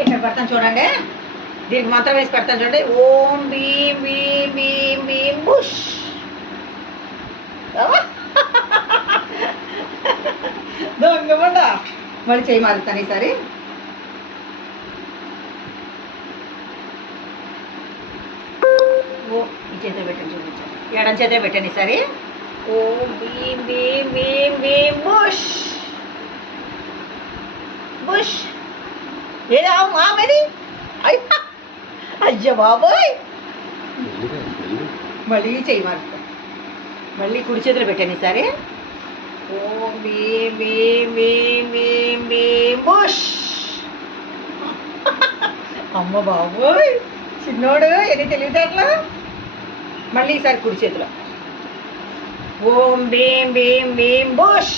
ఇక్కడ పెడతాను చూడండి, దీనికి మంత్రం వేసి పెడతాను చూడండి. ఓం భీం భీం భీం భీం బుష్. దొంగమండ. మళ్ళీ చేయి మారుతాను ఈసారి. ఓ ఈ చేతిలో పెట్టండి, చూపించండి. ఎడం చేతిలో పెట్టండి ఈసారి. ఓం భీం భీం భీం భీం బుష్ బుష్. ఏది మామది? అయ్య బాబోయ్. మళ్ళీ చెయ్యి మారుతా. మళ్ళీ కుడి చేతిలో పెట్టండి ఈసారి. ఓం భీం భీం భీం భీం భీం బుష్. అమ్మ బాబోయ్, చిన్నోడు ఎన్ని తెలివితేటలు. మళ్ళీ ఈసారి కుడి చేతిలో. ఓం భీం భీం భీం బుష్.